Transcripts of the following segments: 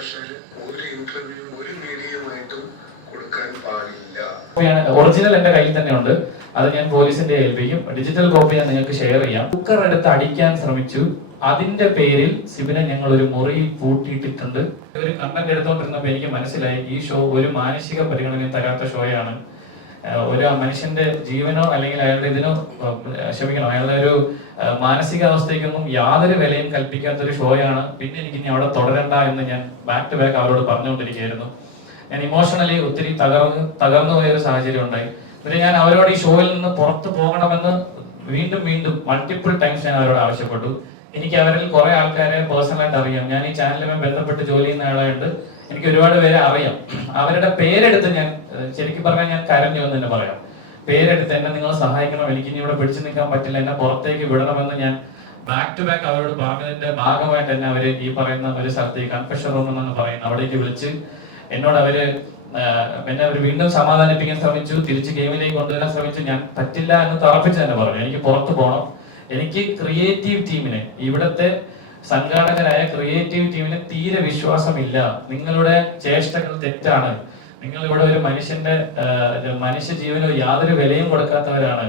പക്ഷേ ഒരു ഇന്റർവ്യൂ ഒരു മീഡിയയുമായിട്ടും കൊടുക്കാൻ പാടില്ല. ഒറിജിനൽ എന്റെ കയ്യിൽ തന്നെ ഉണ്ട്. അത് ഞാൻ പോലീസിന്റെ ഏൽപ്പിക്കും. ഡിജിറ്റൽ കോപ്പി ഞാൻ നിങ്ങൾക്ക് ഷെയർ ചെയ്യാം. കുക്കർ എടുത്ത് അടിക്കാൻ ശ്രമിച്ചു. അതിന്റെ പേരിൽ സിബിനെ ഞങ്ങൾ ഒരു മുറിയിൽ പൂട്ടിയിട്ടിട്ടുണ്ട്. ഒരു കണ്ടന്റ് എടുത്തോണ്ടിരുന്നപ്പോൾ എനിക്ക് മനസ്സിലായി ഈ ഷോ ഒരു മാനസിക പരിഗണനയും തരാത്ത ഷോയാണ്. ഒരു മനുഷ്യന്റെ ജീവനോ അല്ലെങ്കിൽ അയാളുടെ ഇതിനോ ക്ഷമിക്കണം, അയാളുടെ ഒരു മാനസികാവസ്ഥയ്ക്കൊന്നും യാതൊരു വിലയും കൽപ്പിക്കാത്ത ഒരു ഷോയാണ്. പിന്നെ എനിക്ക് ഇനി അവിടെ തുടരണ്ട എന്ന് ഞാൻ ബാക്ക് ടു ബാക്ക് അവരോട് പറഞ്ഞുകൊണ്ടിരിക്കുകയായിരുന്നു. ഞാൻ ഇമോഷണലി ഒത്തിരി തകർന്നു പോയൊരു സാഹചര്യം ഉണ്ടായി. പിന്നെ ഞാൻ അവരോട് ഈ ഷോയിൽ നിന്ന് പുറത്തു പോകണമെന്ന് വീണ്ടും വീണ്ടും മൾട്ടിപ്പിൾ ടൈംസ് ഞാൻ അവരോട് ആവശ്യപ്പെട്ടു. എനിക്ക് അവരിൽ കുറെ ആൾക്കാരെ പേഴ്സണലായിട്ട് അറിയാം. ഞാൻ ഈ ചാനലുമായി ബന്ധപ്പെട്ട് ജോലി ചെയ്യുന്ന ആളായിട്ട് എനിക്ക് ഒരുപാട് പേരെ അറിയാം. അവരുടെ പേരെടുത്ത് ഞാൻ ശരിക്കും പറഞ്ഞാൽ ഞാൻ കരഞ്ഞു എന്ന് തന്നെ പറയാം. പേരെടുത്ത് എന്നെ നിങ്ങൾ സഹായിക്കണം, എനിക്ക് ഇനി ഇവിടെ പിടിച്ചു നിൽക്കാൻ പറ്റില്ല, എന്നെ പുറത്തേക്ക് വിടണമെന്ന് ഞാൻ ബാക്ക് ടു ബാക്ക് അവരോട് പറഞ്ഞതിന്റെ ഭാഗമായിട്ട് തന്നെ അവര് ഈ പറയുന്ന ഒരു സ്ഥലത്തേക്ക് കൺഫെഷൻ റൂം എന്ന് പറയുന്ന അവിടേക്ക് വിളിച്ച് എന്നോട് എന്നെ അവർ വീണ്ടും സമാധാനിപ്പിക്കാൻ ശ്രമിച്ചു. തിരിച്ച് ഗെയിമിലേക്ക് കൊണ്ടുവരാൻ ശ്രമിച്ചു. ഞാൻ പറ്റില്ല എന്ന് തറപ്പിച്ച് തന്നെ പറഞ്ഞു. എനിക്ക് പുറത്തു പോകണം. എനിക്ക് ക്രിയേറ്റീവ് ടീമിനെ, ഇവിടുത്തെ സംഘാടകരായ ക്രിയേറ്റീവ് ടീമിന് തീരെ വിശ്വാസമില്ല. നിങ്ങളുടെ ചേഷ്ടകൾ തെറ്റാണ്. നിങ്ങൾ ഇവിടെ ഒരു മനുഷ്യ ജീവന് യാതൊരു വിലയും കൊടുക്കാത്തവരാണ്,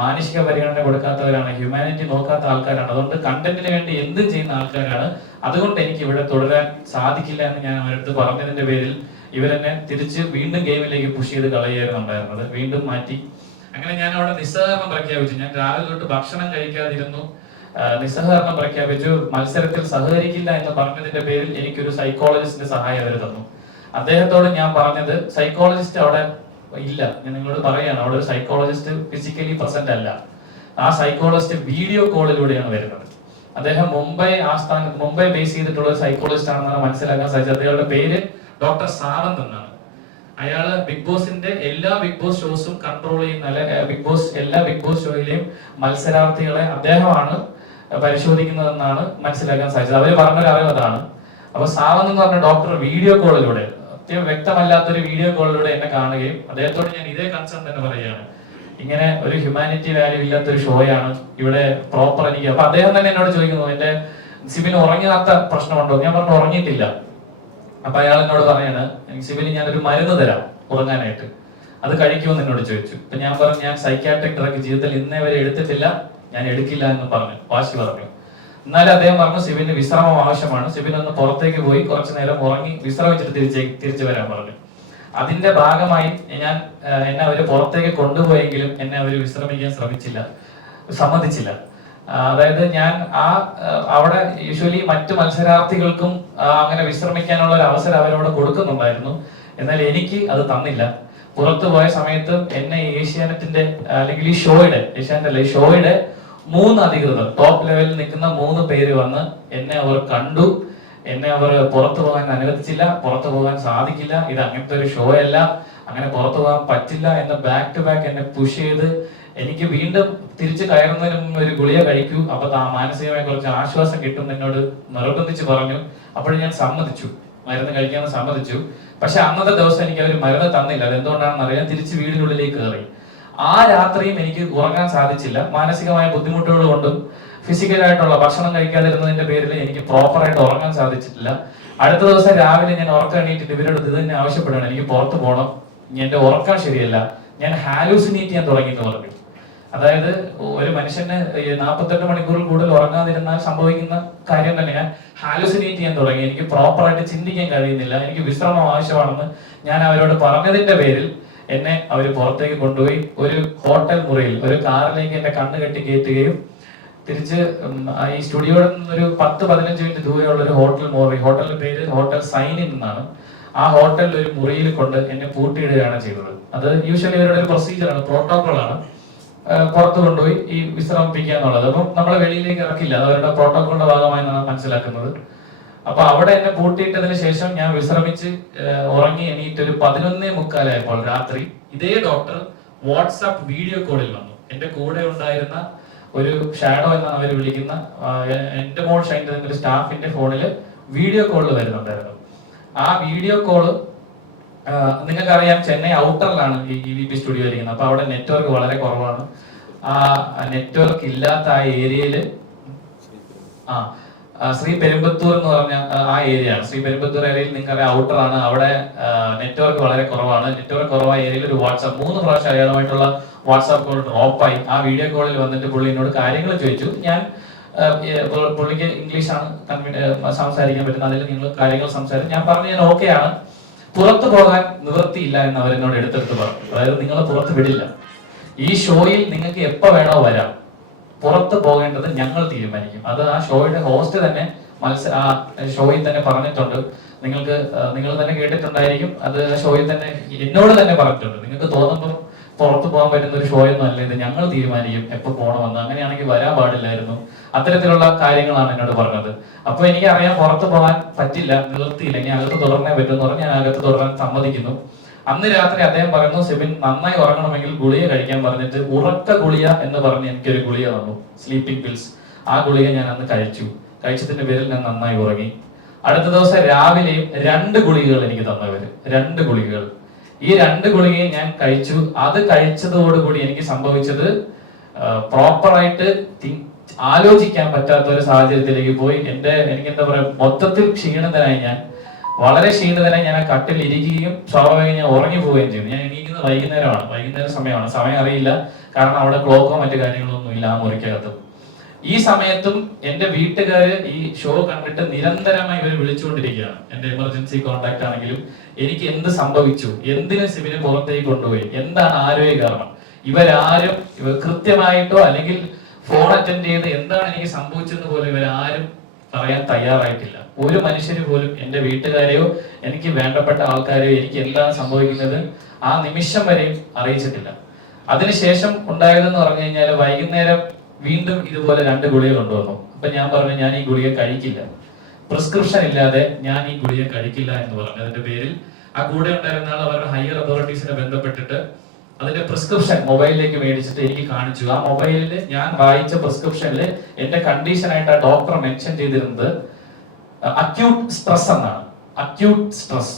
മാനുഷിക പരിഗണന കൊടുക്കാത്തവരാണ്, ഹ്യൂമാനിറ്റി നോക്കാത്ത ആൾക്കാരാണ്. അതുകൊണ്ട് കണ്ടന്റിന് വേണ്ടി എന്തും ചെയ്യുന്ന ആൾക്കാരാണ്. അതുകൊണ്ട് എനിക്ക് ഇവിടെ തുടരാൻ സാധിക്കില്ല എന്ന് ഞാൻ അവരടുത്ത് പറഞ്ഞതിന്റെ പേരിൽ ഇവരെന്നെ തിരിച്ച് വീണ്ടും ഗെയിമിലേക്ക് പുഷ് ചെയ്ത് കളയായിരുന്നു ഉണ്ടായിരുന്നത്. വീണ്ടും മാറ്റി. അങ്ങനെ ഞാൻ അവിടെ നിസ്സഹകരണം പ്രഖ്യാപിച്ചു. ഞാൻ രാവിലെ തൊട്ട് ഭക്ഷണം കഴിക്കാതിരുന്നു. നിസ്സഹകരണം പ്രഖ്യാപിച്ചു. മത്സരത്തിൽ സഹകരിക്കില്ല എന്ന് പറഞ്ഞതിന്റെ പേരിൽ എനിക്കൊരു സൈക്കോളജിസ്റ്റിന്റെ സഹായം അവർ തന്നു. അദ്ദേഹത്തോട് ഞാൻ പറഞ്ഞത്, സൈക്കോളജിസ്റ്റ് അവിടെ ഇല്ല, ഞാൻ നിങ്ങളോട് പറയാണ്, അവിടെ ഒരു സൈക്കോളജിസ്റ്റ് ഫിസിക്കലി പ്രസന്റ് അല്ല. ആ സൈക്കോളജിസ്റ്റ് വീഡിയോ കോളിലൂടെയാണ് വരുന്നത്. അദ്ദേഹം മുംബൈ ബേസ് ചെയ്തിട്ടുള്ള ഒരു സൈക്കോളജിസ്റ്റ് ആണെന്നാണ് മനസ്സിലാക്കാൻ സാധിച്ചത്. അദ്ദേഹത്തിന്റെ പേര് ഡോക്ടർ സാവന്ത് എന്നാണ്. അയാള് ബിഗ് ബോസിന്റെ എല്ലാ ബിഗ് ബോസ് ഷോസും കൺട്രോൾ ചെയ്യുന്ന എല്ലാ ബിഗ് ബോസ് ഷോയിലെയും മത്സരാർത്ഥികളെ അദ്ദേഹമാണ് പരിശോധിക്കുന്നതെന്നാണ് മനസ്സിലാക്കാൻ സാധിച്ചത്. അവര് പറഞ്ഞൊരു അറിവ് അതാണ്. അപ്പൊ സാവന്ത് എന്ന് പറഞ്ഞ ഡോക്ടർ വീഡിയോ കോളിലൂടെ, വ്യക്തമല്ലാത്തൊരു വീഡിയോ കോളിലൂടെ എന്നെ കാണുകയും അദ്ദേഹത്തോട് ഞാൻ ഇതേ കൺസേൺ തന്നെ പറയുകയാണ്, ഇങ്ങനെ ഒരു ഹ്യൂമാനിറ്റി വാല്യൂ ഇല്ലാത്തൊരു ഷോയാണ് ഇവിടെ പ്രോപ്പർ എനിക്ക്. അപ്പൊ അദ്ദേഹം തന്നെ എന്നോട് ചോദിക്കുന്നു, എന്റെ സിബിന് ഉറങ്ങാത്ത പ്രശ്നമുണ്ടോ? ഞാൻ പറഞ്ഞു ഉറങ്ങിയിട്ടില്ല. അപ്പൊ അയാൾ എന്നോട് പറയാണ്, എനിക്ക് സിബിന് ഞാനൊരു മരുന്ന് തരാം ഉറങ്ങാനായിട്ട്, അത് കഴിക്കുമെന്ന് എന്നോട് ചോദിച്ചു. അപ്പൊ ഞാൻ പറഞ്ഞു, ഞാൻ സൈക്യാട്രിക് ഡ്രഗ് ജീവിതത്തിൽ ഇന്നേ വരെ എടുത്തിട്ടില്ല, ഞാൻ എടുക്കില്ല എന്ന് വാശി പറഞ്ഞു. എന്നാലും അദ്ദേഹം പറഞ്ഞു, സിബിന് വിശ്രമം ആവശ്യമാണ്, സിബിൻ ഒന്ന് പുറത്തേക്ക് പോയി കുറച്ചു നേരം ഉറങ്ങി വിശ്രമിച്ചിട്ട് തിരിച്ചു വരാൻ പറഞ്ഞു. അതിന്റെ ഭാഗമായി എന്നെ അവര് പുറത്തേക്ക് കൊണ്ടുപോയെങ്കിലും എന്നെ അവര് വിശ്രമിക്കാൻ സമ്മതിച്ചില്ല. അതായത് ഞാൻ അവിടെ യൂഷ്വലി മറ്റു മത്സരാർത്ഥികൾക്കും അങ്ങനെ വിശ്രമിക്കാനുള്ള ഒരു അവസരം അവരോട് കൊടുക്കുന്നുണ്ടായിരുന്നു. എന്നാൽ എനിക്ക് അത് തന്നില്ല. പുറത്തു പോയ സമയത്ത് എന്നെ ഏഷ്യാനെറ്റിന്റെ അല്ലെങ്കിൽ ഈ ഷോയുടെ 3 അധികൃതർ, ടോപ്പ് ലെവലിൽ നിൽക്കുന്ന 3 പേര് വന്ന് എന്നെ അവർ കണ്ടു. എന്നെ അവർ പുറത്തു പോകാൻ അനുവദിച്ചില്ല. പുറത്തു പോകാൻ സാധിക്കില്ല, ഇത് അങ്ങനത്തെ ഒരു ഷോ അല്ല, അങ്ങനെ പുറത്തു പോകാൻ പറ്റില്ല എന്ന് ബാക്ക് ടു ബാക്ക് എന്നെ പുഷ് ചെയ്ത് എനിക്ക് വീണ്ടും തിരിച്ചു കയറുന്നതിന് ഒരു ഗുളിക കഴിക്കൂ, അപ്പൊ മാനസികമായി കുറച്ച് ആശ്വാസം കിട്ടും എന്നോട് നിർബന്ധിച്ച് പറഞ്ഞു. അപ്പോഴും ഞാൻ സമ്മതിച്ചു, മരുന്ന് കഴിക്കാമെന്ന് സമ്മതിച്ചു. പക്ഷെ അന്നത്തെ ദിവസം എനിക്ക് അവർ മരുന്ന് തന്നില്ല. അതെന്തുകൊണ്ടാണെന്ന് അറിയാൻ തിരിച്ച് വീടിനുള്ളിലേക്ക് കയറി. ആ രാത്രിയും എനിക്ക് ഉറങ്ങാൻ സാധിച്ചില്ല. മാനസികമായ ബുദ്ധിമുട്ടുകൾ കൊണ്ടും ഫിസിക്കലായിട്ടുള്ള ഭക്ഷണം കഴിക്കാതിരുന്നതിന്റെ പേരിൽ എനിക്ക് പ്രോപ്പറായിട്ട് ഉറങ്ങാൻ സാധിച്ചിട്ടില്ല. അടുത്ത ദിവസം രാവിലെ ഞാൻ ഉറക്കം എണീറ്റിട്ട് ഇവരോട് ഇത് തന്നെ ആവശ്യപ്പെടുകയാണ്, എനിക്ക് പുറത്തു പോകണം, എന്റെ ഉറക്കം ശരിയല്ല, ഞാൻ ഹാലൂസിനേറ്റ് ചെയ്യാൻ തുടങ്ങി എന്ന് പറഞ്ഞു. അതായത് ഒരു മനുഷ്യന് 48 മണിക്കൂറിൽ കൂടുതൽ ഉറങ്ങാതിരുന്നാൽ സംഭവിക്കുന്ന കാര്യം തന്നെ. ഞാൻ ഹാലൂസിനേറ്റ് ചെയ്യാൻ തുടങ്ങി, എനിക്ക് പ്രോപ്പറായിട്ട് ചിന്തിക്കാൻ കഴിയുന്നില്ല, എനിക്ക് വിശ്രമം ആവശ്യമാണെന്ന് ഞാൻ അവരോട് പറഞ്ഞതിന്റെ പേരിൽ എന്നെ അവർ പുറത്തേക്ക് കൊണ്ടുപോയി ഒരു ഹോട്ടൽ മുറിയിൽ, ഒരു കാറിലേക്ക് എന്നെ കണ്ണ് കെട്ടി കയറ്റുകയും തിരിച്ച് ഈ സ്റ്റുഡിയോയിൽ നിന്നൊരു 10-15 മിനിറ്റ് ദൂരെയുള്ള ഒരു ഹോട്ടലിന്റെ പേര് ഹോട്ടൽ സൈനിൻ എന്നാണ്. ആ ഹോട്ടലിൽ ഒരു മുറിയിൽ കൊണ്ട് എന്നെ പൂട്ടിയിടുകയാണ് ചെയ്തത്. അത് യൂഷ്വലി ഇവരുടെ ഒരു പ്രൊസീജിയറാണ്, പ്രോട്ടോകോളാണ്. പുറത്തു കൊണ്ടുപോയി ഈ വിശ്രമിപ്പിക്കുക എന്നുള്ളത്. അപ്പം നമ്മളെ വെളിയിലേക്ക് ഇറക്കില്ല, അത് അവരുടെ പ്രോട്ടോകോളിന്റെ ഭാഗമായി മനസ്സിലാക്കുന്നത്. അപ്പൊ അവിടെ എന്നെ പൂട്ടിയിട്ടതിന് ശേഷം ഞാൻ വിശ്രമിച്ച് ഉറങ്ങി എണീറ്റ് ഒരു 11:45 രാത്രി ഇതേ ഡോക്ടർ വാട്സാപ്പ് വീഡിയോ കോളിൽ വന്നു. എന്റെ കൂടെ ഉണ്ടായിരുന്ന ഒരു ഷാഡോ എന്നാണ് അവർ വിളിക്കുന്ന എന്റെ മോൾ ഷൈൻ്റെ ഒരു സ്റ്റാഫിന്റെ ഫോണിൽ വീഡിയോ കോളിൽ വരുന്നുണ്ടായിരുന്നു. ആ വീഡിയോ കോള് നിങ്ങൾക്കറിയാം, ചെന്നൈ ഔട്ടറിലാണ് ഈ EVP സ്റ്റുഡിയോ ഇരിക്കുന്നത്. അപ്പൊ അവിടെ നെറ്റ്വർക്ക് വളരെ കുറവാണ്. ആ നെറ്റ്വർക്ക് ഇല്ലാത്ത ആ ഏരിയയില് ശ്രീ പെരുമ്പത്തൂർ എന്ന് പറഞ്ഞ ആ ഏരിയ ആണ്. ശ്രീ പെരുമ്പത്തൂർ ഏരിയയിൽ നിങ്ങൾക്കറിയാം ഔട്ടർ ആണ്. അവിടെ നെറ്റ്വർക്ക് വളരെ കുറവാണ്. നെറ്റ്വർക്ക് കുറവായ ഏരിയയിൽ ഒരു വാട്സാപ്പ് 3 പ്രാവശ്യം അയാളുമായിട്ടുള്ള വാട്സാപ്പ് കോൾ ഡ്രോപ്പായി. ആ വീഡിയോ കോളിൽ വന്നിട്ട് പുള്ളി എന്നോട് കാര്യങ്ങൾ ചോദിച്ചു. ഞാൻ പുള്ളിക്ക് ഇംഗ്ലീഷാണ് സംസാരിക്കാൻ പറ്റുന്നത്. അതിൽ നിങ്ങൾ കാര്യങ്ങൾ സംസാരിച്ചു. ഞാൻ പറഞ്ഞു ഞാൻ ഓക്കെ ആണ്, പുറത്തു പോകാൻ നിവൃത്തിയില്ല എന്ന് അവരെന്നോട് എടുത്തെടുത്ത് പറഞ്ഞു. അതായത് നിങ്ങൾ പുറത്ത് വിടില്ല, ഈ ഷോയിൽ നിങ്ങൾക്ക് എപ്പോ വേണോ വരാം, പുറത്ത് പോകേണ്ടത് ഞങ്ങൾ തീരുമാനിക്കും. അത് ആ ഷോയുടെ ഹോസ്റ്റ് തന്നെ ആ ഷോയിൽ തന്നെ പറഞ്ഞിട്ടുണ്ട്. നിങ്ങൾ തന്നെ കേട്ടിട്ടുണ്ടായിരിക്കും. അത് ഷോയിൽ തന്നെ എന്നോട് തന്നെ പറഞ്ഞിട്ടുണ്ട്. നിങ്ങൾക്ക് തോന്നുമ്പോൾ പുറത്ത് പോകാൻ പറ്റുന്ന ഒരു ഷോ ഒന്നും അല്ല ഇത്, ഞങ്ങൾ തീരുമാനിക്കും എപ്പോ പോകണമെന്ന്. അങ്ങനെയാണെങ്കിൽ വരാൻ പാടില്ലായിരുന്നു. അത്തരത്തിലുള്ള കാര്യങ്ങളാണ് എന്നോട് പറഞ്ഞത്. അപ്പൊ എനിക്ക് അറിയാം പുറത്ത് പോകാൻ പറ്റില്ല, നിവൃത്തിയില്ല, ഇനി അകത്ത് തുടർന്നേ പറ്റുമെന്ന് പറഞ്ഞ് ഞാൻ അകത്ത് തുടരാൻ സമ്മതിക്കുന്നു. അന്ന് രാത്രി അദ്ദേഹം പറയുന്നു, സെബിൻ നന്നായി ഉറങ്ങണമെങ്കിൽ ഗുളിക കഴിക്കാൻ പറഞ്ഞിട്ട് ഉറക്ക ഗുളിക എന്ന് പറഞ്ഞ് എനിക്കൊരു ഗുളിക തന്നു, സ്ലീപ്പിംഗ് പിൽസ്. ആ ഗുളിക ഞാൻ അന്ന് കഴിച്ചു. കഴിച്ചതിന്റെ പേരിൽ ഞാൻ നന്നായി ഉറങ്ങി. അടുത്ത ദിവസം രാവിലെയും 2 ഗുളികകൾ എനിക്ക് തന്നവര്, 2 ഗുളികകൾ. ഈ 2 ഗുളികയും ഞാൻ കഴിച്ചു. അത് കഴിച്ചതോടുകൂടി എനിക്ക് സംഭവിച്ചത് പ്രോപ്പറായിട്ട് ആലോചിക്കാൻ പറ്റാത്ത ഒരു സാഹചര്യത്തിലേക്ക് പോയി. എനിക്ക് എന്താ പറയാ, മൊത്തത്തിൽ ക്ഷീണിതനായി. ഞാൻ വളരെ ക്ഷീണിതനായി. ഞാൻ ആ കട്ടിൽ ഇരിക്കുകയും സ്വാഭാവികം ഞാൻ ഉറങ്ങി പോവുകയും ചെയ്തു. ഞാൻ എണീക്കുന്നത് വൈകുന്നേര സമയമാണ്. സമയം അറിയില്ല, കാരണം അവിടെ ക്ലോക്കോ മറ്റു കാര്യങ്ങളൊന്നും ഇല്ല ആ മുറിക്കകത്ത്. ഈ സമയത്തും എന്റെ വീട്ടുകാര് ഈ ഷോ കണ്ടിട്ട് നിരന്തരമായി ഇവർ വിളിച്ചുകൊണ്ടിരിക്കുകയാണ്. എന്റെ എമർജൻസി കോൺടാക്ട് ആണെങ്കിലും എനിക്ക് എന്ത് സംഭവിച്ചു, എന്തിനു സിബിനെ പുറത്തേക്ക് കൊണ്ടുപോയി, എന്താണ് ആരോഗ്യ കാരണം, ഇവരാരും കൃത്യമായിട്ടോ അല്ലെങ്കിൽ ഫോൺ അറ്റൻഡ് ചെയ്ത് എന്താണ് എനിക്ക് സംഭവിച്ചെന്ന് പോലും ഇവരാരും പറയാൻ തയ്യാറായിട്ടില്ല. ഒരു മനുഷ്യര് പോലും, എന്റെ വീട്ടുകാരെയോ എനിക്ക് വേണ്ടപ്പെട്ട ആൾക്കാരെയോ എനിക്ക് എന്താണ് സംഭവിക്കുന്നത് ആ നിമിഷം വരെയും അറിയിച്ചിട്ടില്ല. അതിനുശേഷം ഉണ്ടായതെന്ന് പറഞ്ഞു കഴിഞ്ഞാൽ വൈകുന്നേരം വീണ്ടും ഇതുപോലെ 2 ഗുളിക കൊണ്ടുവന്നു. അപ്പൊ ഞാൻ പറഞ്ഞു ഞാൻ ഈ ഗുളിക കഴിക്കില്ല, പ്രിസ്ക്രിപ്ഷൻ ഇല്ലാതെ ഞാൻ ഈ ഗുളിക കഴിക്കില്ല എന്ന് പറഞ്ഞു. അതിന്റെ പേരിൽ ആ കൂടെ ഉണ്ടായിരുന്ന ആൾ അവരുടെ ഹയർ അതോറിറ്റീസിനെ ബന്ധപ്പെട്ടിട്ട് അതിന്റെ പ്രിസ്ക്രിപ്ഷൻ മൊബൈലിലേക്ക് മേടിച്ചിട്ട് എനിക്ക് കാണിച്ചു. ആ മൊബൈലിൽ ഞാൻ വായിച്ച പ്രിസ്ക്രിപ്ഷനിൽ എന്റെ കണ്ടീഷനായിട്ട് ആ ഡോക്ടർ മെൻഷൻ ചെയ്തിരുന്നത് അക്യൂട്ട് സ്ട്രെസ് എന്നാണ്, അക്യൂട്ട് സ്ട്രെസ്.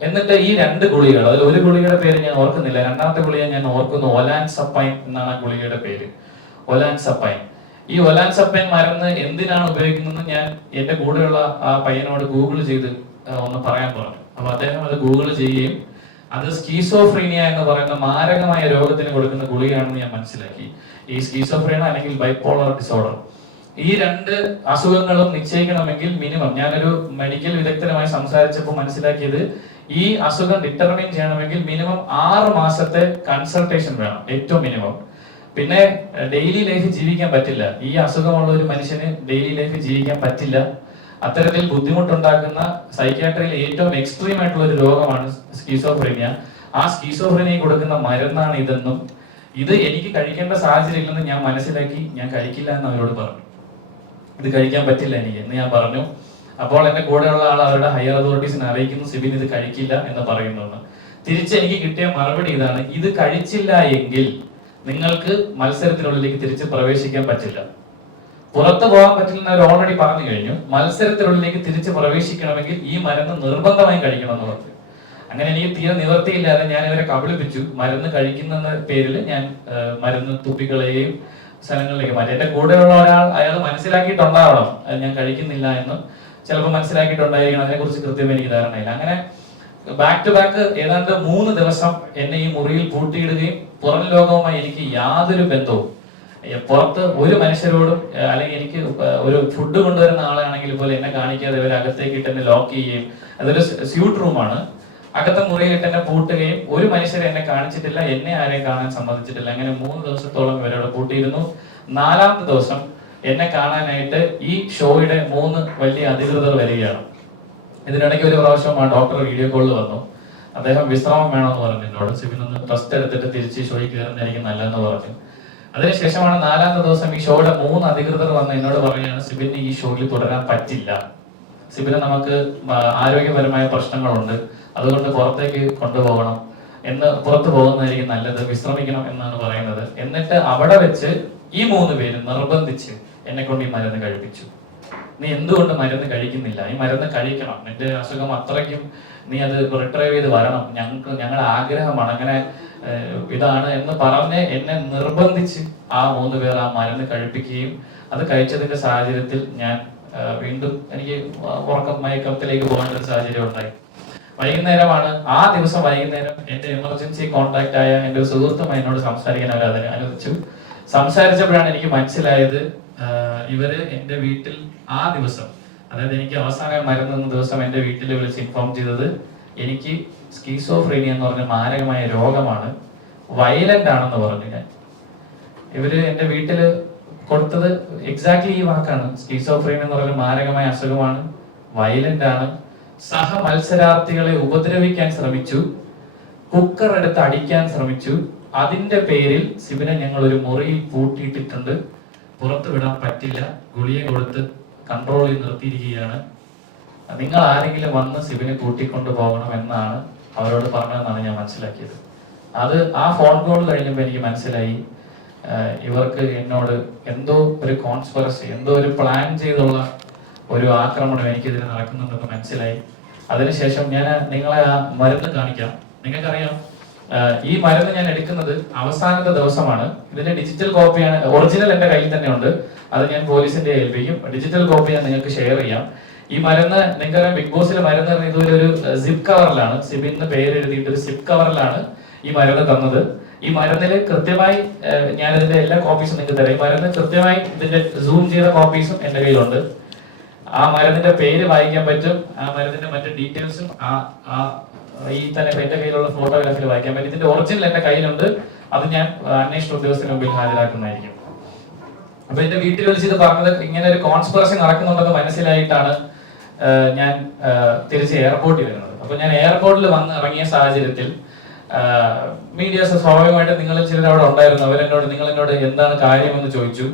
എന്നിട്ട് ഈ 2 ഗുളികകൾ, അതിൽ ഒരു ഗുളികയുടെ പേര് ഞാൻ ഓർക്കുന്നില്ല, രണ്ടാമത്തെ ഗുളിക ഞാൻ ഓർക്കുന്നു, ഒലാൻസപ്പൈൻ എന്നാണ് ആ ഗുളികയുടെ പേര്, ഒലാൻസപ്പൈൻ. ഈ ഒലാൻസപ്പൈൻ മരുന്ന് എന്തിനാണ് ഉപയോഗിക്കുന്നത് ഞാൻ എന്റെ കൂടെയുള്ള ആ പയ്യനോട് ഗൂഗിൾ ചെയ്ത് ഒന്ന് പറയാൻ പറഞ്ഞു. അപ്പൊ അദ്ദേഹം അത് ഗൂഗിൾ ചെയ്യുകയും അത് സ്കീസോഫ്രീനിയ എന്ന് പറയുന്ന മാരകമായ രോഗത്തിന് കൊടുക്കുന്ന ഗുളികയാണെന്ന് ഞാൻ മനസ്സിലാക്കി. ഈ സ്കീസോഫ്രീനിയ അല്ലെങ്കിൽ ബൈപോളർ ഡിസോർഡർ, ഈ 2 അസുഖങ്ങളും നിശ്ചയിക്കണമെങ്കിൽ മിനിമം, ഞാനൊരു മെഡിക്കൽ വിദഗ്ധനുമായി സംസാരിച്ചപ്പോൾ മനസ്സിലാക്കിയത് ഈ അസുഖം ഡിറ്റർമിൻ ചെയ്യണമെങ്കിൽ മിനിമം 6 മാസത്തെ കൺസൾട്ടേഷൻ വേണം, ഏറ്റവും മിനിമം. പിന്നെ ഡെയിലി ലൈഫ് ജീവിക്കാൻ പറ്റില്ല. ഈ അസുഖമുള്ള ഒരു മനുഷ്യന് ഡെയിലി ലൈഫ് ജീവിക്കാൻ പറ്റില്ല. അത്തരത്തിൽ ബുദ്ധിമുട്ടുണ്ടാക്കുന്ന സൈക്യാട്രിയിൽ ഏറ്റവും എക്സ്ട്രീം ആയിട്ടുള്ള ഒരു രോഗമാണ് സ്കീസോഫ്രീനിയ. ആ സ്കീസോഫ്രീനിയ കൊടുക്കുന്ന മരുന്നാണ് ഇതെന്നും ഇത് എനിക്ക് കഴിക്കേണ്ട സാഹചര്യം ഇല്ലെന്ന് ഞാൻ മനസ്സിലാക്കി ഞാൻ കഴിക്കില്ല എന്ന് അവരോട് പറഞ്ഞു. ഇത് കഴിക്കാൻ പറ്റില്ല എനിക്ക് എന്ന് ഞാൻ പറഞ്ഞു. അപ്പോൾ എന്റെ കൂടെയുള്ള ആൾ അവരുടെ ഹയർ അതോറിറ്റീസിനെ അറിയിക്കുന്നു, സിബിൻ ഇത് കഴിക്കില്ല എന്ന് പറയുന്നു. തിരിച്ച് എനിക്ക് കിട്ടിയ മറുപടി ഇതാണ്, ഇത് കഴിച്ചില്ല എങ്കിൽ നിങ്ങൾക്ക് മത്സരത്തിനുള്ളിലേക്ക് തിരിച്ച് പ്രവേശിക്കാൻ പറ്റില്ല. പുറത്തു പോകാൻ പറ്റില്ലെന്ന് അവർ ഓൾറെഡി പറഞ്ഞു കഴിഞ്ഞു. മത്സരത്തിനുള്ളിലേക്ക് തിരിച്ച് പ്രവേശിക്കണമെങ്കിൽ ഈ മരുന്ന് നിർബന്ധമായും കഴിക്കണം എന്ന് പറഞ്ഞു. അങ്ങനെ എനിക്ക് തീരെ നിവർത്തിയില്ലാതെ ഞാൻ ഇവരെ കബളിപ്പിച്ചു. മരുന്ന് കഴിക്കുന്ന പേരിൽ ഞാൻ മരുന്ന് തുപ്പിക്കളയുകയും സ്ഥലങ്ങളിലേക്ക് മാറ്റി. എന്റെ കൂടെയുള്ള ഒരാൾ അയാൾ മനസ്സിലാക്കിയിട്ടുണ്ടാവണം ഞാൻ കഴിക്കുന്നില്ല എന്ന്, ചിലപ്പോൾ മനസ്സിലാക്കിയിട്ടുണ്ടായിരിക്കണം, അതിനെ കുറിച്ച് കൃത്യം എനിക്ക് ധാരണയില്ല. അങ്ങനെ ബാക്ക് ടു ബാക്ക് ഏതാണ്ട് 3 ദിവസം എന്നെ ഈ മുറിയിൽ പൂട്ടിയിടുകയും പുറം ലോകവുമായി എനിക്ക് യാതൊരു ബന്ധവും, പുറത്ത് ഒരു മനുഷ്യരോടും അല്ലെങ്കിൽ എനിക്ക് ഒരു ഫുഡ് കൊണ്ടുവരുന്ന ആളാണെങ്കിൽ പോലും എന്നെ കാണിക്കാതെ ഇവർ അകത്തേക്ക് ഇട്ട് എന്നെ ലോക്ക് ചെയ്യുകയും, അതൊരു സ്യൂട്ട് റൂമാണ്, അകത്തെ മുറിയിൽ ഇട്ട് എന്നെ പൂട്ടുകയും ഒരു മനുഷ്യരെ എന്നെ കാണിച്ചിട്ടില്ല, എന്നെ ആരെയും കാണാൻ സമ്മതിച്ചിട്ടില്ല. അങ്ങനെ 3 ദിവസത്തോളം ഇവരോട് പൂട്ടിയിരുന്നു. 4ാമത്തെ ദിവസം എന്നെ കാണാനായിട്ട് ഈ ഷോയുടെ 3 വലിയ അധികൃതർ വരികയാണ്. ഇതിനിടയ്ക്ക് ഒരു പ്രാവശ്യം ആ ഡോക്ടർ വീഡിയോ കോളിൽ വന്നു. അദ്ദേഹം വിശ്രമം വേണമെന്ന് പറഞ്ഞു എന്നോട്, സിബിനൊന്ന് റെസ്റ്റ് എടുത്തിട്ട് തിരിച്ച് ഷോയിൽ കയറുന്നതായിരിക്കും നല്ലതെന്ന് പറഞ്ഞു. അതിനുശേഷമാണ് 4ാമത്തെ ദിവസം ഈ ഷോയുടെ 3 അധികൃതർ വന്ന് എന്നോട് പറയുകയാണ്, സിബിന് ഈ ഷോയിൽ തുടരാൻ പറ്റില്ല, സിബിന് നമുക്ക് ആരോഗ്യപരമായ പ്രശ്നങ്ങളുണ്ട്, അതുകൊണ്ട് പുറത്തേക്ക് കൊണ്ടുപോകണം എന്ന്, പുറത്തു പോകുന്നതായിരിക്കും നല്ലത്, വിശ്രമിക്കണം എന്നാണ് പറയുന്നത്. എന്നിട്ട് അവിടെ വെച്ച് ഈ 3 പേരും നിർബന്ധിച്ച് എന്നെ കൊണ്ട് ഈ മരുന്ന് കഴിപ്പിച്ചു. നീ എന്തുകൊണ്ട് മരുന്ന് കഴിക്കുന്നില്ല, ഈ മരുന്ന് കഴിക്കണം, നിന്റെ അസുഖം അത്രയ്ക്കും, നീ അത് റിട്രൈവ് ചെയ്ത് വരണം, ഞങ്ങളുടെ ആഗ്രഹമാണ്, അങ്ങനെ ഇതാണ് എന്ന് പറഞ്ഞ് എന്നെ നിർബന്ധിച്ച് ആ 3 പേർ ആ മരുന്ന് കഴിപ്പിക്കുകയും അത് കഴിച്ചതിന്റെ സാഹചര്യത്തിൽ ഞാൻ വീണ്ടും എനിക്ക് മയക്കത്തിലേക്ക് പോകേണ്ട ഒരു സാഹചര്യം ഉണ്ടായി. വൈകുന്നേരമാണ് ആ ദിവസം വൈകുന്നേരം എന്റെ എമർജൻസി കോൺടാക്ട് ആയ എന്റെ ഒരു സുഹൃത്തുമായി എന്നോട് സംസാരിക്കാൻ അവർ അതിനെ അനുവദിച്ചു. സംസാരിച്ചപ്പോഴാണ് എനിക്ക് മനസ്സിലായത് ഇവര് എന്റെ വീട്ടിൽ ആ ദിവസം, അതായത് എനിക്ക് അവസാനം മരുന്ന് ദിവസം എന്റെ വീട്ടിൽ വിളിച്ച് ഇൻഫോം ചെയ്തത് എനിക്ക് സ്കീസോഫ്രീനിയ എന്ന് പറഞ്ഞ മാരകമായ രോഗമാണ്, വയലന്റ് ആണെന്ന് പറഞ്ഞു. ഞാൻ ഇവര് എന്റെ വീട്ടില് കൊടുത്തത് എക്സാക്ട്ലി ഈ വാക്കാണ്. സ്കീസോഫ്രീനിയ എന്ന് പറഞ്ഞ മാരകമായ അസുഖമാണ്, വയലന്റ് ആണ്, സഹ മത്സരാർത്ഥികളെ ഉപദ്രവിക്കാൻ ശ്രമിച്ചു, കുക്കർ എടുത്ത് അടിക്കാൻ ശ്രമിച്ചു. അതിന്റെ പേരിൽ സിബിനെ ഞങ്ങൾ ഒരു മുറിയിൽ പൂട്ടിയിട്ടിട്ടുണ്ട്, പുറത്തു വിടാൻ പറ്റില്ല, ഗുളിക കൊടുത്ത് കൺട്രോൾ ചെയ്ത് നിർത്തിയിരിക്കുകയാണ്. നിങ്ങൾ ആരെങ്കിലും വന്ന് സിബിനെ കൂട്ടിക്കൊണ്ടു പോകണം എന്നാണ് അവരോട് പറഞ്ഞതെന്നാണ് ഞാൻ മനസ്സിലാക്കിയത്. അത് ആ ഫോൺ കോൾ കഴിഞ്ഞപ്പോൾ എനിക്ക് മനസ്സിലായി ഇവർക്ക് എന്നോട് എന്തോ ഒരു കോൺസ്പിറസി, എന്തോ ഒരു പ്ലാൻ ചെയ്തുള്ള ഒരു ആക്രമണം എനിക്കെതിരെ നടക്കുന്നുണ്ടെന്ന് മനസ്സിലായി. അതിനുശേഷം ഞാൻ നിങ്ങളെ ആ മരുന്ന് കാണിക്കാം. നിങ്ങൾക്കറിയാം ഈ മരുന്ന് ഞാൻ എടുക്കുന്നത് അവസാനത്തെ ദിവസമാണ്. ഇതിന്റെ ഡിജിറ്റൽ കോപ്പിയാണ്, ഒറിജിനൽ എന്റെ കയ്യിൽ തന്നെ ഉണ്ട്. അത് ഞാൻ പോലീസിന്റെ ഏൽപ്പിക്കും. ഡിജിറ്റൽ കോപ്പി ഞാൻ നിങ്ങൾക്ക് ഷെയർ ചെയ്യാം. ഈ മരുന്ന് നിങ്ങൾക്കറിയാം, ബിഗ് ബോസിലെ മരുന്ന് ഇതുപോലെ ഒരു സിപ്പ് കവറിലാണ്, സിബിന്ന് പേര് എഴുതിയിട്ട് ഒരു സിപ്പ് കവറിലാണ് ഈ മരുന്ന് തന്നത്. ഈ മരുന്നിൽ കൃത്യമായി ഞാനിതിന്റെ എല്ലാ കോപ്പീസും നിങ്ങൾക്ക് തരാം. ഈ മരുന്ന് കൃത്യമായി ഇതിന്റെ സൂം ചെയ്ത കോപ്പീസും എന്റെ കയ്യിലുണ്ട്. ആ മരുന്നിന്റെ പേര് വായിക്കാൻ പറ്റും, ആ മരുന്നിന്റെ മറ്റു ഡീറ്റെയിൽസും ഈ തന്നെ എന്റെ കയ്യിലുള്ള ഫോട്ടോഗ്രാഫിൽ വായിക്കാൻ പറ്റും. ഇതിന്റെ ഒറിജിനൽ എന്റെ കയ്യിലുണ്ട്. അത് ഞാൻ അന്വേഷണ ഉദ്യോഗസ്ഥന് മുമ്പിൽ ഹാജരാക്കുന്നതായിരിക്കും. അപ്പൊ എന്റെ വീട്ടിൽ വിളിച്ച് ഇത് പറഞ്ഞത് ഇങ്ങനെ ഒരു കോൺസ്പിറസി നടക്കുന്നുണ്ടെന്ന് മനസ്സിലായിട്ടാണ് ഞാൻ തിരിച്ച് എയർപോർട്ടിൽ വരുന്നത്. അപ്പൊ ഞാൻ എയർപോർട്ടിൽ വന്ന് ഇറങ്ങിയ സാഹചര്യത്തിൽ മീഡിയാസ് സ്വാഭാവികമായിട്ട് നിങ്ങൾ ചിലർ അവിടെ ഉണ്ടായിരുന്നു. നിങ്ങൾ എന്നോട് എന്താണ് കാര്യമെന്ന് ചോദിച്ചു.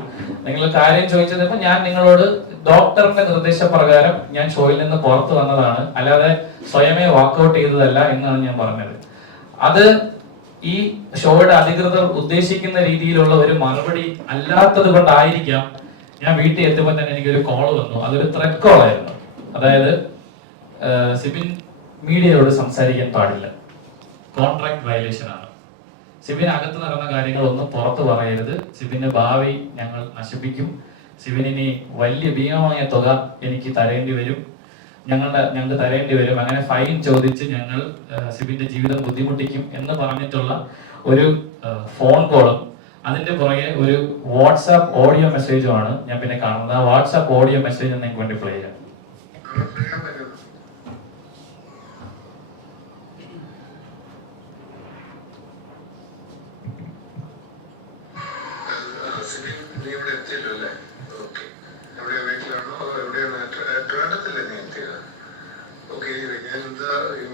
നിങ്ങൾ കാര്യം ചോദിച്ചപ്പോൾ ഞാൻ നിങ്ങളോട് ഡോക്ടറിന്റെ നിർദ്ദേശപ്രകാരം ഞാൻ ഷോയിൽ നിന്ന് പുറത്തു വന്നതാണ്, അല്ലാതെ സ്വയമേ വാക്കൗട്ട് ചെയ്തതല്ല എന്നാണ് ഞാൻ പറഞ്ഞത്. അത് ഈ ഷോയുടെ അധികൃതർ ഉദ്ദേശിക്കുന്ന രീതിയിലുള്ള ഒരു മറുപടി അല്ലാത്തത് കൊണ്ടായിരിക്കാം ഞാൻ വീട്ടിൽ എത്തുമ്പോൾ തന്നെ എനിക്കൊരു കോൾ വന്നു. അതൊരു ത്രെഡ് കോൾ ആയിരുന്നു. അതായത് സിബിൻ മീഡിയയോട് സംസാരിക്കാൻ പാടില്ല, കോൺട്രാക്ട് വയലേഷൻ ആണ്, സിബിൻ അകത്ത് നടന്ന കാര്യങ്ങളൊന്നും പുറത്തു പറയരുത്, സിബിന്റെ ഭാവി ഞങ്ങൾ നശിപ്പിക്കും, സിബിനി വലിയ ഭീമമായ തുക എനിക്ക് തരേണ്ടി വരും, ഞങ്ങൾക്ക് തരേണ്ടി വരും, അങ്ങനെ ഫൈൻ ചോദിച്ച് ഞങ്ങൾ സിബിന്റെ ജീവിതം ബുദ്ധിമുട്ടിക്കും എന്ന് പറഞ്ഞിട്ടുള്ള ഒരു ഫോൺ കോളും അതിന്റെ പുറകെ ഒരു വാട്സാപ്പ് ഓഡിയോ മെസ്സേജുമാണ് ഞാൻ പിന്നെ കാണുന്നത്. ആ വാട്സാപ്പ് ഓഡിയോ മെസ്സേജ് നിങ്ങൾക്ക് വേണ്ടി പ്ലേ ചെയ്യാം.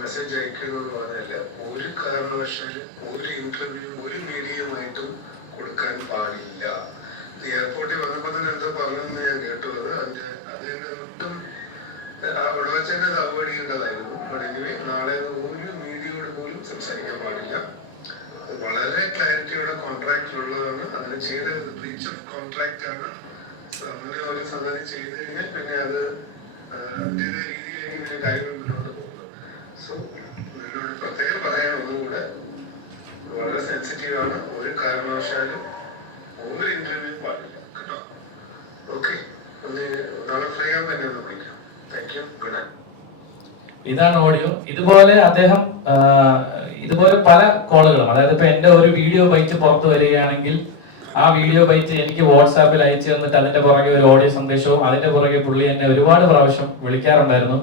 മെസ്സേജ് അയക്കുന്നത് പറഞ്ഞല്ല, ഒരു കാരണവശാലും ഒരു ഇന്റർവ്യൂ ഒരു മീഡിയയുമായിട്ടും കൊടുക്കാൻ പാടില്ല. എയർപോർട്ടിൽ വന്നപ്പോൾ തന്നെ എന്തോ പറഞ്ഞെന്ന് ഞാൻ കേട്ടു. അതിന്റെ ഒട്ടും അവിടെ വെച്ച് തന്നെ അത് അവോയ്ഡ് ചെയ്യേണ്ടതായിരുന്നു. എനിവേ നാളെ ഒരു മീഡിയയോട് പോലും സംസാരിക്കാൻ പാടില്ല. വളരെ ക്ലാരിറ്റിയോടെ കോൺട്രാക്റ്റിലുള്ളതാണ്. അങ്ങനെ ചെയ്തത് ബ്രീച്ച് ഓഫ് കോൺട്രാക്റ്റ് ആണ്. അങ്ങനെ ഒരു സംഗതി ചെയ്ത് കഴിഞ്ഞാൽ പിന്നെ അത് അതിൻ്റെതായ രീതിയിലേക്ക് കാര്യങ്ങൾ മുന്നോട്ട് പോകുന്നത്. സോ നിന്നോട് പ്രത്യേകം പറയാൻ ഒന്നുകൂടെ, വളരെ സെൻസിറ്റീവ് ആണ്. ഒരു കാരണവശാലും ഒരു ഇന്റർവ്യൂ പാടില്ല കേട്ടോ. ഓക്കെ, നാളെ ഫ്രീ ആകുമ്പോൾ എന്നെ ഒന്ന് വിളിക്കാം. Thank you, good night. ഇതാണ് ഓഡിയോ. ഇതുപോലെ അദ്ദേഹം ഇതുപോലെ പല കോളുകളും, അതായത് ഇപ്പൊ എന്റെ ഒരു വീഡിയോ ബൈറ്റ് പുറത്തു വരികയാണെങ്കിൽ ആ വീഡിയോ ബൈറ്റ് എനിക്ക് വാട്സാപ്പിൽ അയച്ചു തന്നിട്ട് അതിന്റെ പുറകെ ഒരു ഓഡിയോ സന്ദേശവും അതിന്റെ പുറകെ പുള്ളി എന്നെ ഒരുപാട് പ്രാവശ്യം വിളിക്കാറുണ്ടായിരുന്നു.